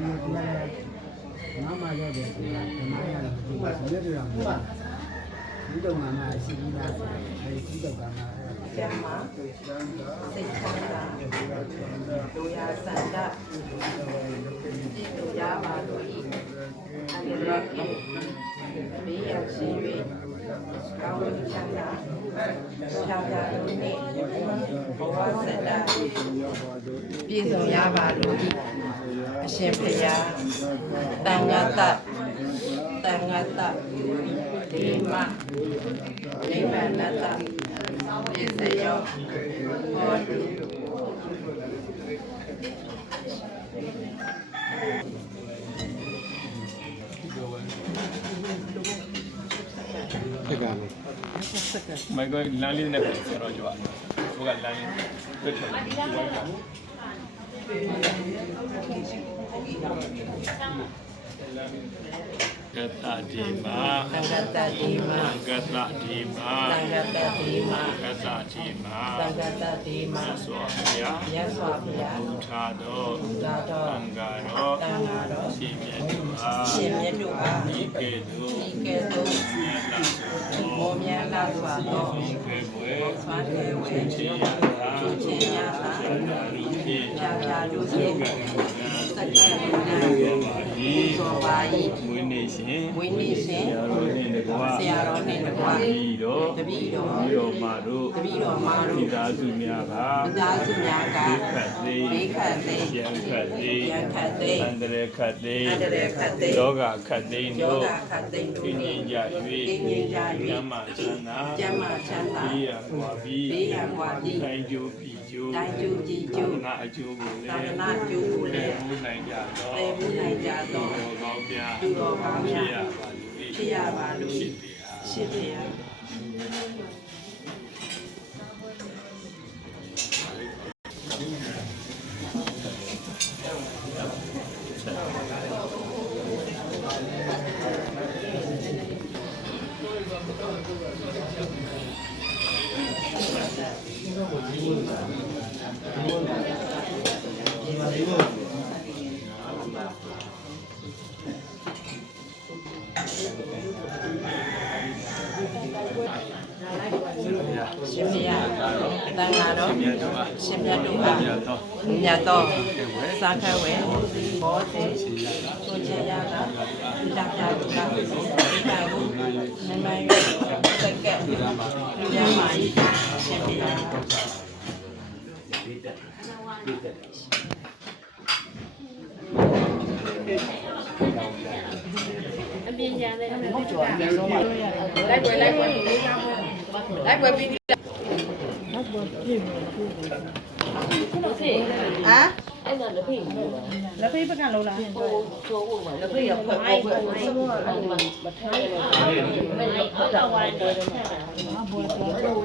妈妈要的，妈妈要的，别这样子。你都妈妈是你妈，还有你都干嘛？ကျမ်းမာစိတ်ချမ်းသာတို့ရဆန္ဒဒီတို့ရပါလို့ဤအန္တရာယ်ကိဘေးရရှိ၍ကောင်းချမ်းသာချမ်းသာလို့နေဘဝစတ္တပြည့်စုံရပါလို့ဤအရှင်ဘုရားတန်ဃာတဒီမနိဗ္ဗာန်တပြည့်စုံရောဟောတုမိုက်ကလမ်းလေးနဲ့ပဲဆရာတော်ကြွားဘုကလမ်းလေးပြတ်ထွက်ကတ္တတိမာကတ္တတိမာကတ္တတိမာကတ္တတိမာကတ္တတိမာကတ္တတိမာသောဗျာယသောဗျာဘုရားတော်သံဃာတော်ရှင်မြတ်တို့အားဒီကဲ့သို့မောမြတ်လာစွာသောဆွမ်းကေဝေချင်းရတာဖြာတို့ဖြင့်စက္ကန့်သောပါဤမွေးနေ့ရှင်ဆရာတော်နှင့်တကွာတပည့်တော်မတို့မိသားစုများကဘေးခတ်သိရန်ခတ်သိအန္တရာယ်ခတ်သိလောကခတ်သိတို့ပြင်းကြ၍ကျမ်းမာချမ်းသာဘေးရကွာပြီးတိုင်းကျိုးပြီးကျိုးနာအကျိုးကိုလည်းမူနိုင်ကြတော့သူတော်ကောင်းများဖြစ်ရပါလို့ရှိပါရှင်မရတန်ဃာတော်ရှင်မြတ်တို့အားမြတ်တော်စာခဝဲဘောတိချိုချေရတာလက်ပြတို့ကဒီကကိုမမရစက်ကက်လူရမာကြီးရှင်ပြအပြင်ကြတယ်ဟုတ်ကြောလိုက်ပွဲပြီးနောက်ပွဲပြင်အဲ့ဒါလက်ဖိပကံလုံးလားဟိုချိုးဖို့ပါလက်ဖိရဖွက်ဖွက်မထားရဘူးဟုတ်တော့ဝိုင်းတယ်ဘောဒီ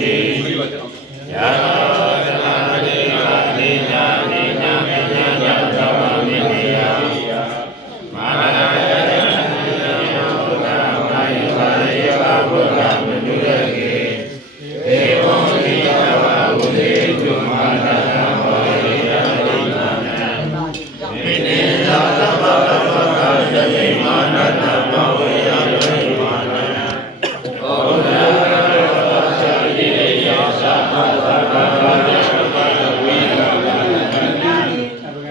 တိယာသနာတိနိညာနိညာမညာညာသောမိနိယမာနယဘုရားမာယပါယပါဘုရားမတုရကေေဝံနိယဝဝုဒေတုမာနနာမောရိယတိမာနမိနိသာသမဗဗကသတိမာနနာမောရိယတိမာနဩဒာသာတိယောသာသဗ္ဗဗဝိကဝိ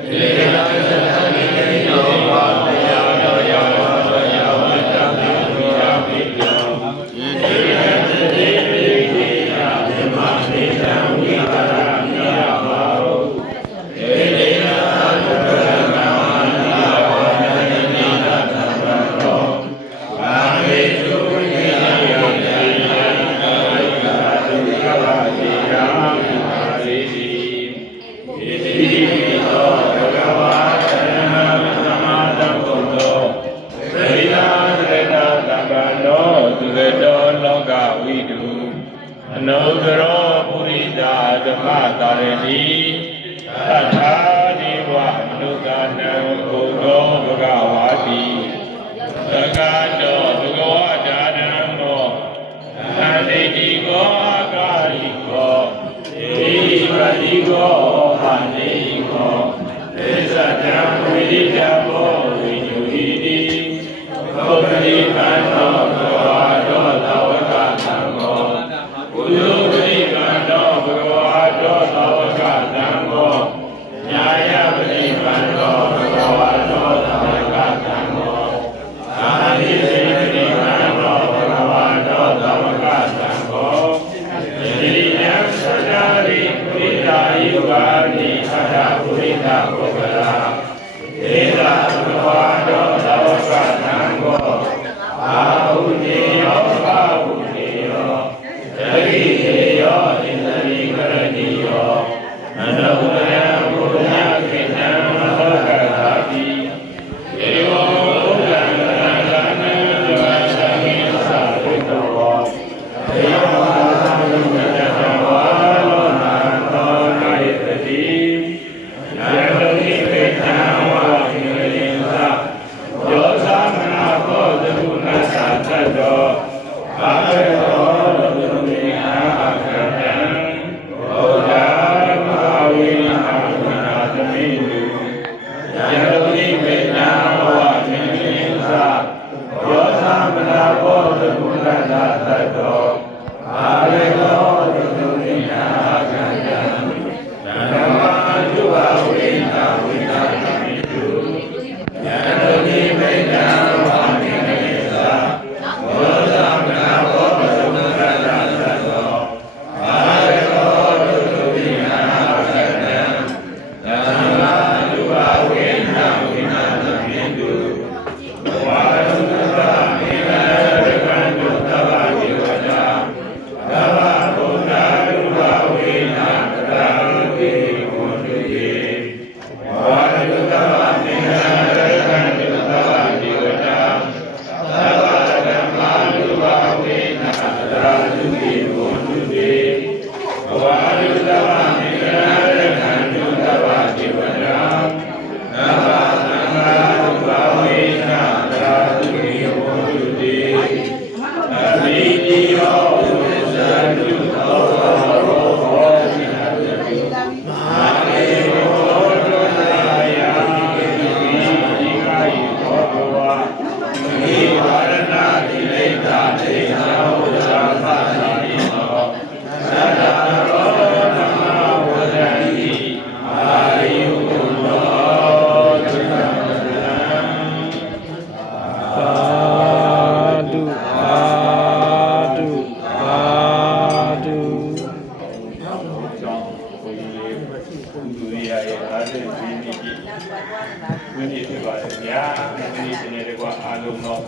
ကေယသမိနိယောဝါတယောယောယောယောဝတ္တပိဝိယပိယောဣတိယတိပိတိယဓမ္မနိတံဝိပါရမိယဘာဟုဧတေယသုခရမနိယဝါဒနိနိသသဗ္ဗရောအာမေတုဝိနိယယောတိယကာယကာတုယဝါတိယမာရိတိဣတိသောဘဂဝါတရဏသမသဗ္ဗုတောသရိယာသရဏသဗ္ဗနောသူရတောလောကဝိတုအနုတ္တရောပုရိသဓမ္မတာရဏီသတ္ထာဒီဝမနုဿာနံဘုသောဘဂဝါတိသက္ကတောဘဂဝါဒါနံမောအန္တိတိကောအာကာရိကောဧဝတိကောဟာနေကောသေသတံဝိရိယဘောဝိညုဟိတိသောပရိကံသောဘဂဝါတောသဝကသံဃောကုသိုလ်ပရိကံသောဘဂဝါတောသဝကသံဃောညာယပရိကံသောဘဂဝါတောသဝကသံဃောအာရိစေပရိကံသောဘဂဝါတောသဝကသံဃောဣတိယံသတ္တာရိပုရိသယုဂာတိအတ္တပုရိသပုဂ္ဂလာဧတဘဂဝါတောသဝကသံဃောအာဟုတေယောအာဟုတေယောသတိတေယောဣန္ဒရိကရဏီယောအနုတယံဘုရားကိတံမသောကတာတိဧဝံဘုဒ္ဓံကရဏံသဝတ္တမိသဝိတောဧဝံသာဝိတတဝါလောနာသောနာယတတိယတတိပိတံဝါခိရိသယောသမနာခောသကုဏသတ္တောအာရေသောသုမိနာအခတံဘုရားမဟာဝိနဟာဝိနာသမိတုယတတိပိတံဝါခိရိသယောသမနာခောသကုဏသတ္တောအာရေသောသုမိနာအခတံဓမ္မယုဝဝိနာဝိနာသမိတုယတတိပိတံဝါခိရိသယောသမနာခောသကုဏသတ္တောအာရေသောသုမိနာအခတံဓမ္မယုဝဝိနာဝိနာသမိတုဝါရုတ္တမိနရကံတုသဗ္ဗဒေဝတာသဗ္ဗဗုဒ္ဓယုဝဝိနာတရာတိဝန္တုယေဝါရုတ္တမိနရကံတုသဗ္ဗဒေဝတာသဗ္ဗဓမ္မာယုဝဝိနာတရာတိဝန္တုယေဝါရုတ္တမိနရကံတုသဗ္ဗဒေဝတာသဗ္ဗဓမ္မာယုဝဝိနာတရာတိဝန္တုယေအဘိနိယောဝိသတုသောရောဟောတိမာမေဘောဒနာယံဣတိဒီကာယဘောဘဝဣဝရဏတိလိတ္တာတေသာဝဇာသတိနောသတ္တရောဓမ္မဝဒံတိအာယုနောသတ္တံသာဓုသာဓုသာဓုကျောင်းကိုကြီးလေးကုသိုလ်ရရဲ့အားဖြင့်ဒီနေ့ကြီးဝိနည်းဖြစ်ပါရဲ့ညာဒီနေ့ရှင်ရဲ့ကွာအားလုံးတော့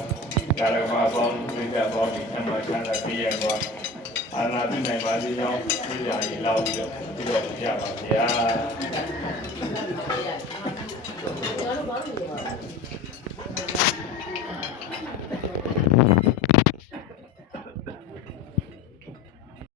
ကာလမပေါင်းပြည့်စုံပေါင်းဒီဆန္ဒချမ်းသာပြည့်ရဲ့ကွာအာနာပြုနိုင်ပါစေကြောင်းပြည့်ရည်လောက်ပြီးတော့ပြပါဗျာ